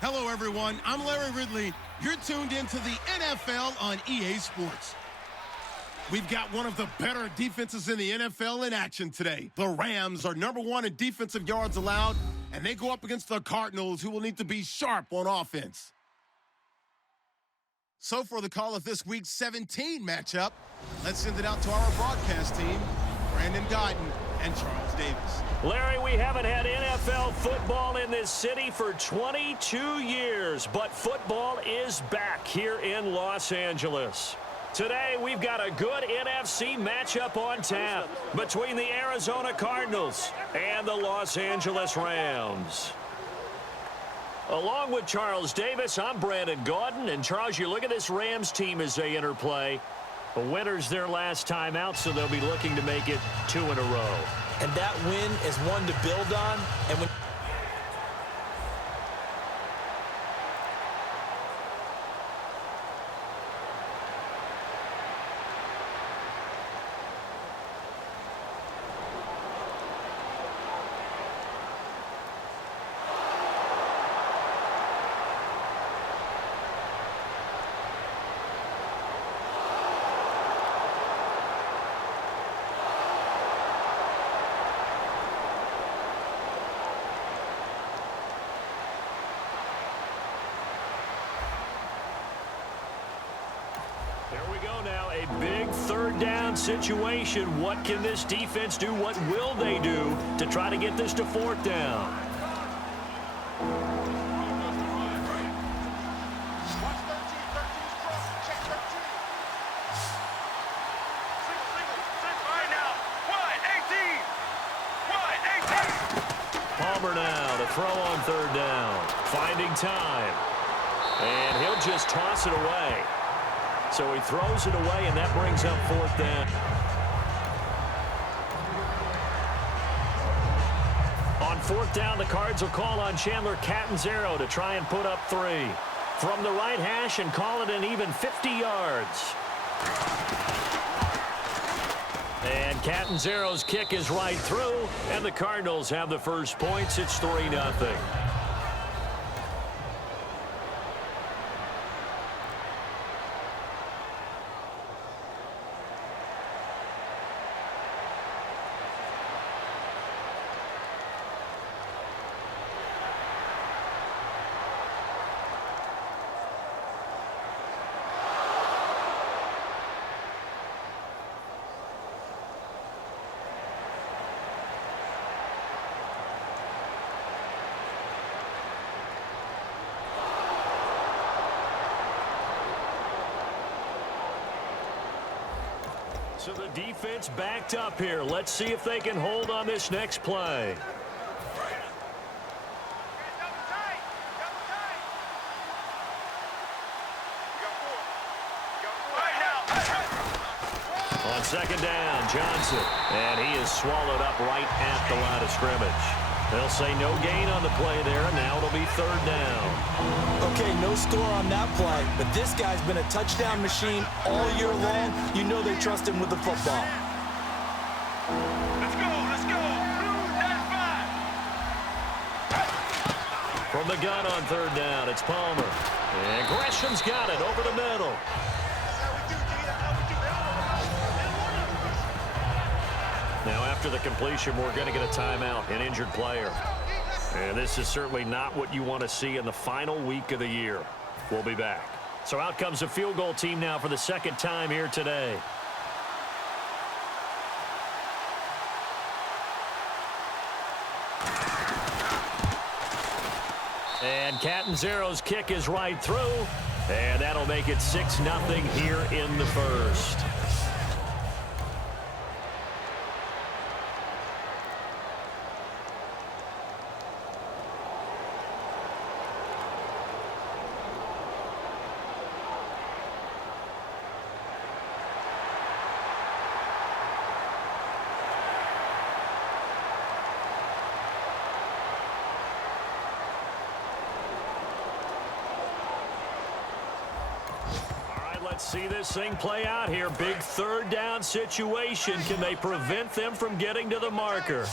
Hello, everyone. I'm Larry Ridley. You're tuned into the NFL on EA Sports. We've got one of the better defenses in the NFL in action today. The Rams are #1 in defensive yards allowed, and they go up against the Cardinals, who will need to be sharp on offense. So for the call of this week's 17 matchup, let's send it out to our broadcast team, Brandon Guyton and Charles Davis. Larry, we haven't had NFL football in this city for 22 years, but football is back here in Los Angeles. Today, we've got a good NFC matchup on tap between the Arizona Cardinals and the Los Angeles Rams. Along with Charles Davis, I'm Brandon Guyton. And Charles, you look at this Rams team as they interplay. The winner's their last time out, so they'll be looking to make it 2 in a row. And that win is one to build on. And when Here we go now, a big third down situation. What can this defense do? What will they do to try to get this to 4th down? Palmer now to throw on 3rd down. Finding time. And he'll just toss it away. So he throws it away, and that brings up 4th down. On 4th down, the Cards will call on Chandler Catanzaro to try and put up 3. From the right hash and call it an even 50 yards. And Catanzaro's kick is right through, and the Cardinals have the first points. It's 3-0. So the defense backed up here. Let's see if they can hold on this next play. On 2nd down, Johnson. And he is swallowed up right at the line of scrimmage. They'll say no gain on the play there, and now it'll be 3rd down. okay, no score on that play, but this guy's been a touchdown machine all year long. You know they trust him with the football. Let's go, let's go. From the gun on 3rd down, it's Palmer. And Gresham's got it over the middle. Now, after the completion, we're going to get a timeout, an injured player. And this is certainly not what you want to see in the final week of the year. We'll be back. So out comes the field goal team now for the 2nd time here today. And Catanzaro's kick is right through. And that'll make it 6-0 here in the first. Let's see this thing play out here. Big 3rd down situation. Can they prevent them from getting to the marker?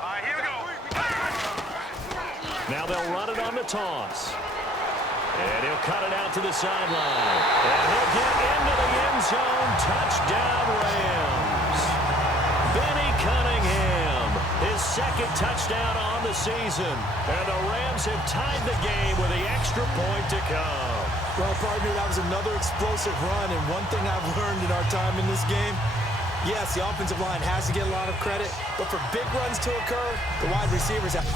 All right, here we go. Now they'll run it on the toss. And he'll cut it out to the sideline. And he'll get into the end zone. Touchdown, Rams. Benny Cunningham, his second touchdown on the season. And the Rams have tied the game with the extra point to come. Well, partner, that was another explosive run. And one thing I've learned in our time in this game, yes, the offensive line has to get a lot of credit. But for big runs to occur, the wide receivers have...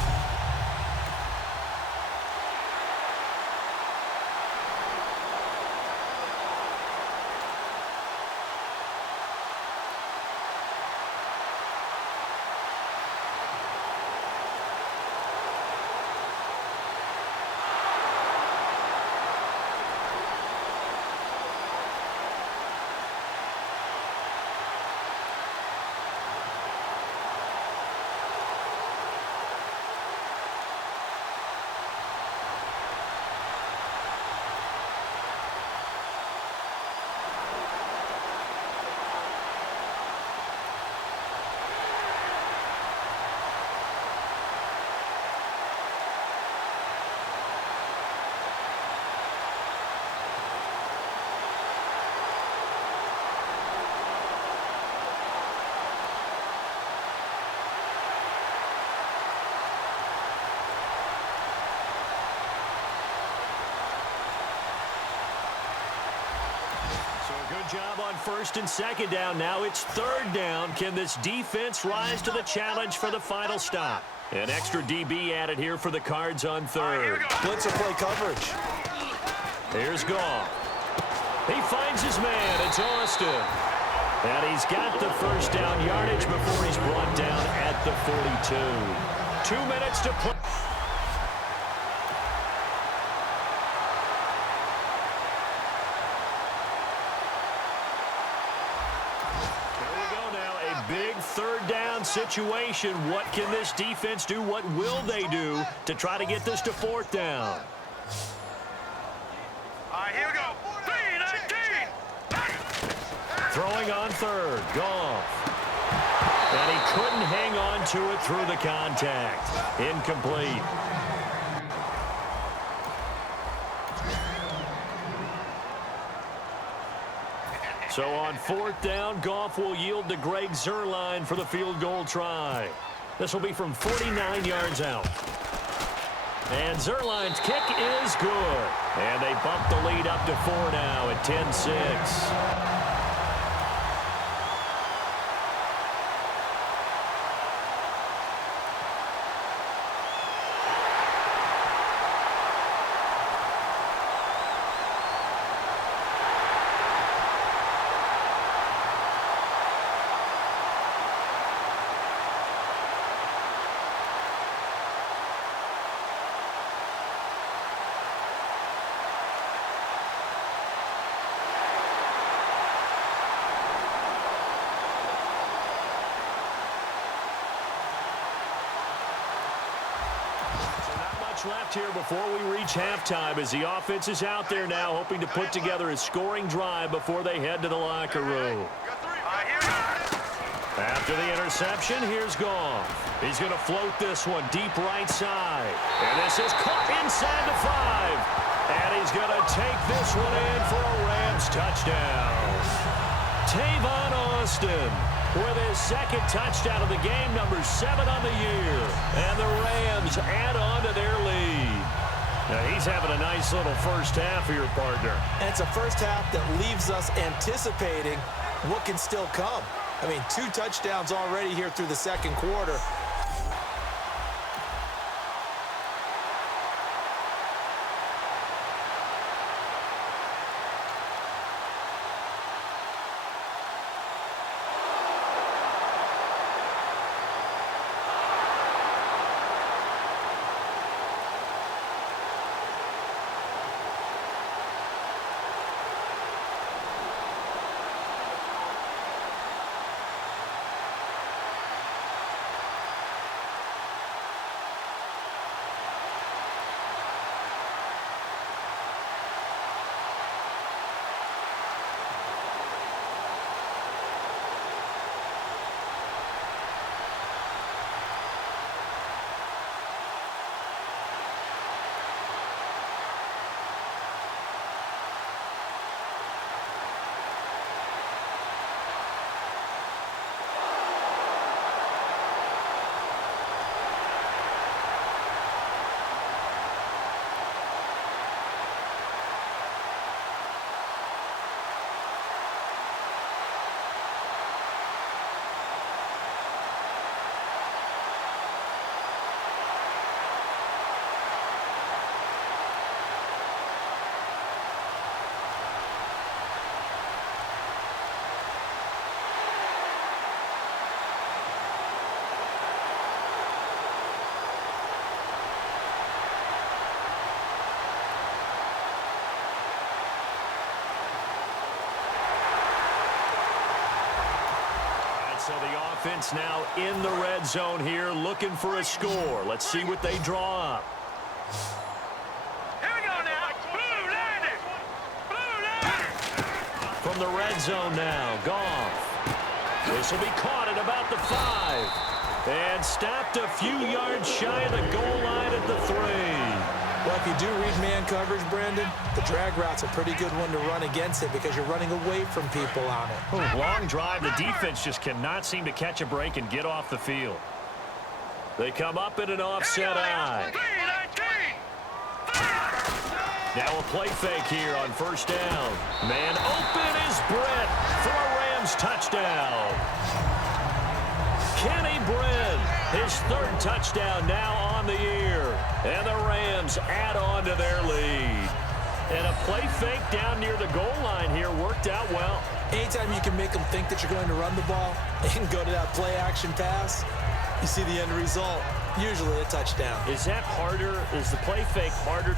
Job on first and second down. Now it's third down. Can this defense rise to the challenge for the final stop? An extra DB added here for the Cards on third. Blitzer play coverage. Here's Goff. He finds his man. It's Austin. And he's got the first down yardage before he's brought down at the 42. 2 minutes to play. Big third down situation. What can this defense do? What will they do to try to get this to fourth down? All right, here we go. 3-19. Throwing on third. Goff. And he couldn't hang on to it through the contact. Incomplete. So on fourth down, Goff will yield to Greg Zuerlein for the field goal try. This will be from 49 yards out. And Zuerlein's kick is good. And they bump the lead up to 4 now at 10-6. Left here before we reach halftime as the offense is out there now hoping to put together a scoring drive before they head to the locker room. After the interception, here's Goff. He's going to float this one deep right side. And this is caught inside the 5. And he's going to take this one in for a Rams touchdown. Tavon Austin with his second touchdown of the game, number 7 on the year. And the Rams add on to their lead. Now he's having a nice little first half here, partner. And it's a first half that leaves us anticipating what can still come. I mean, 2 touchdowns already here through the second quarter. offense now in the red zone here, looking for a score. Let's see what they draw up. Here we go now. Blue Landers. Blue Landers. From the red zone now, Goff. This will be caught at about the 5. And stopped a few yards shy of the goal line at the 3. Well, if you do read man coverage, Brandon, the drag route's a pretty good one to run against it because you're running away from people on it. Long drive. The defense just cannot seem to catch a break and get off the field. They come up in an offset eye. Now a play fake here on first down. Man open is Brett for a Rams touchdown. Kenny Brett, his 3rd touchdown now on the year. And the Rams add on to their lead. And a play fake down near the goal line here worked out well. Anytime you can make them think that you're going to run the ball and go to that play action pass, you see the end result, usually a touchdown. Is that harder? Is the play fake harder?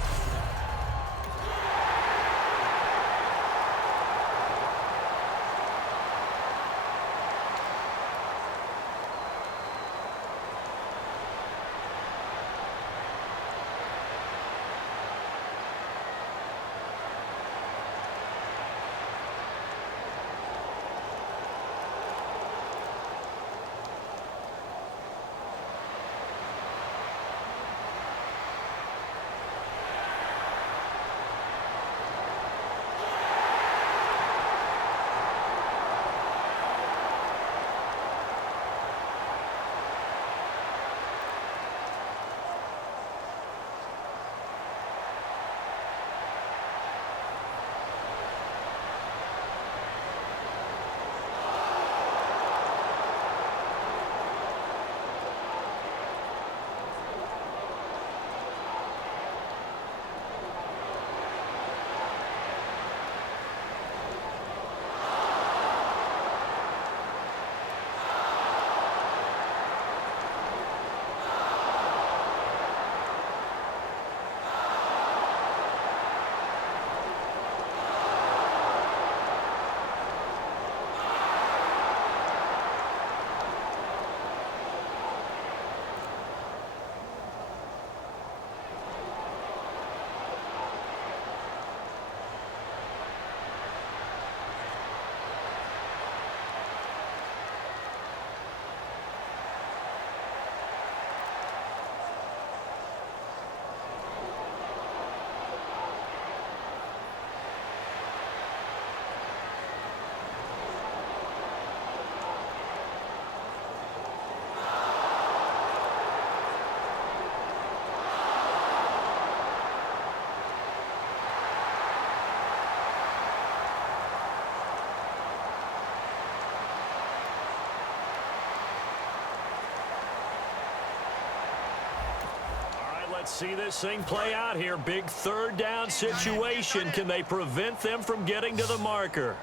Let's see this thing play out here. Big 3rd down situation. Can they prevent them from getting to the marker?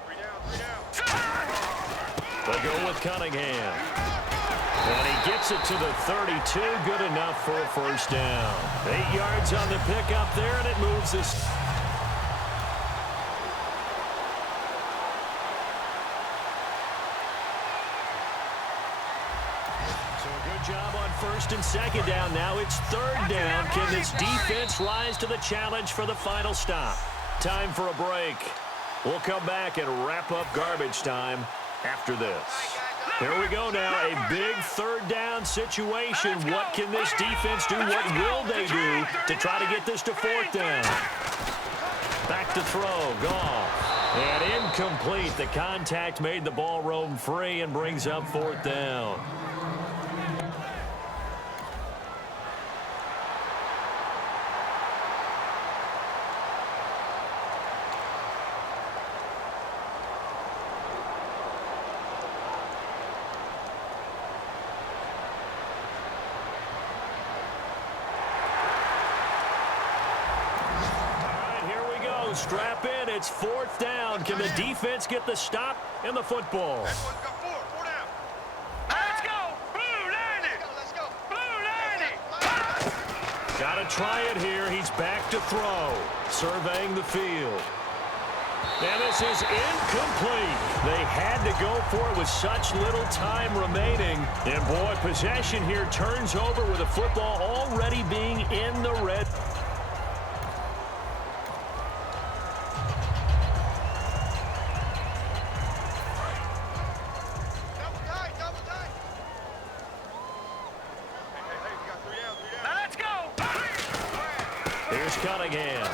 They'll go with Cunningham. And he gets it to the 32. Good enough for a first down. 8 yards on the pickup there, and it moves this. Job on 1st and 2nd down. Now it's 3rd down. Can this defense rise to the challenge for the final stop? Time for a break. We'll come back and wrap up garbage time after this. Here we go now. A big 3rd down situation. What can this defense do? What will they do to try to get this to 4th down? Back to throw. Goff. And incomplete. The contact made the ball roam free and brings up 4th down. Strap in. It's 4th down. Can the defense get the stop in the football? Let's go. Blue Landers. Let's go. Blue Landers. Got to try it here. He's back to throw. Surveying the field. And this is incomplete. They had to go for it with such little time remaining. And, boy, possession here turns over with the football already being in the red. Let's go. Here's Cunningham.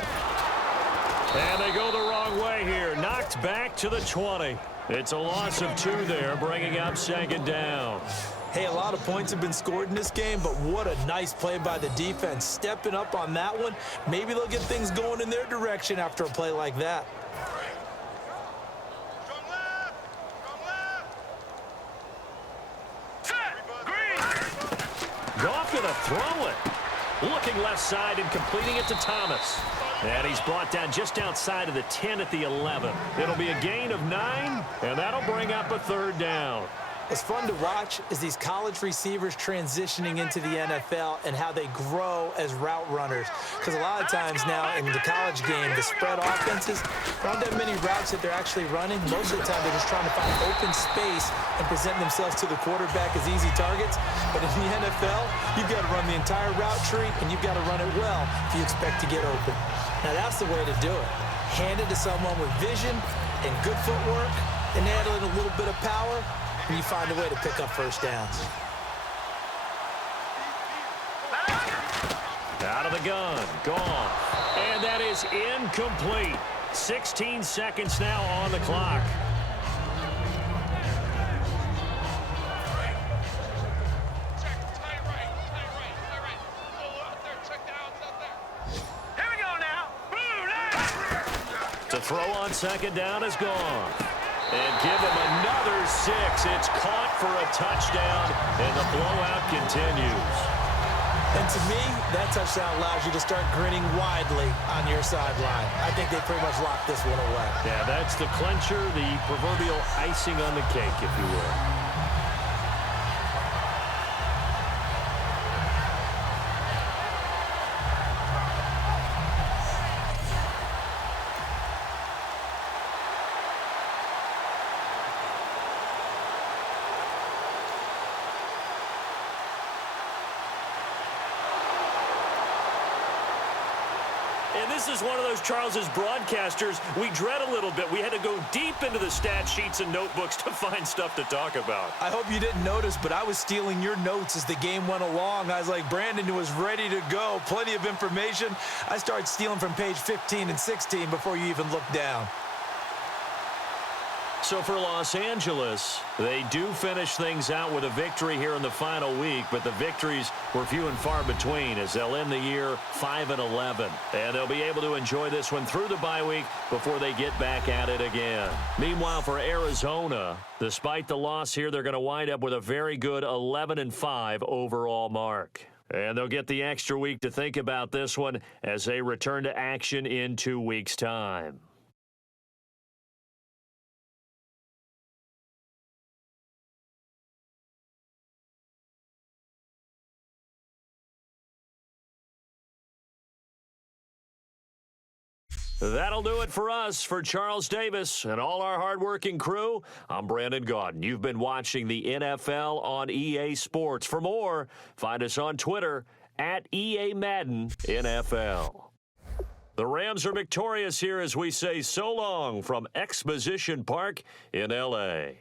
And they go the wrong way here. Knocked back to the 20. It's a loss of 2 there, bringing up second down. Hey, a lot of points have been scored in this game, but what a nice play by the defense. Stepping up on that one, maybe they'll get things going in their direction after a play like that. Strong left. Set. Green. Goff gonna throw it. Looking left side and completing it to Thomas. And he's brought down just outside of the 10 at the 11. It'll be a gain of 9, and that'll bring up a third down. What's fun to watch is these college receivers transitioning into the NFL and how they grow as route runners. Because a lot of times now in the college game, the spread offenses don't have many routes that they're actually running. Most of the time, they're just trying to find open space and present themselves to the quarterback as easy targets. But in the NFL, you've got to run the entire route tree, and you've got to run it well if you expect to get open. Now, that's the way to do it. Hand it to someone with vision and good footwork, and add in a little bit of power, and you find a way to pick up first downs. Out of the gun, gone. And that is incomplete. 16 seconds now on the clock. Here we go now. Blue line. To throw on second down is gone. And give him another 6. It's caught for a touchdown, and the blowout continues. And to me, that touchdown allows you to start grinning widely on your sideline. I think they pretty much locked this one away. Yeah, that's the clincher, the proverbial icing on the cake, if you will. And this is one of those, Charles's broadcasters we dread a little bit. We had to go deep into the stat sheets and notebooks to find stuff to talk about. I hope you didn't notice, but I was stealing your notes as the game went along. I was like, Brandon was ready to go. Plenty of information. I started stealing from page 15 and 16 before you even looked down. So for Los Angeles, they do finish things out with a victory here in the final week, but the victories were few and far between as they'll end the year 5-11. And they'll be able to enjoy this one through the bye week before they get back at it again. Meanwhile, for Arizona, despite the loss here, they're going to wind up with a very good 11-5 overall mark. And they'll get the extra week to think about this one as they return to action in 2 weeks' time. That'll do it for us. For Charles Davis and all our hardworking crew, I'm Brandon Gaudin. You've been watching the NFL on EA Sports. For more, find us on Twitter at EA Madden NFL. The Rams are victorious here as we say so long from Exposition Park in L.A.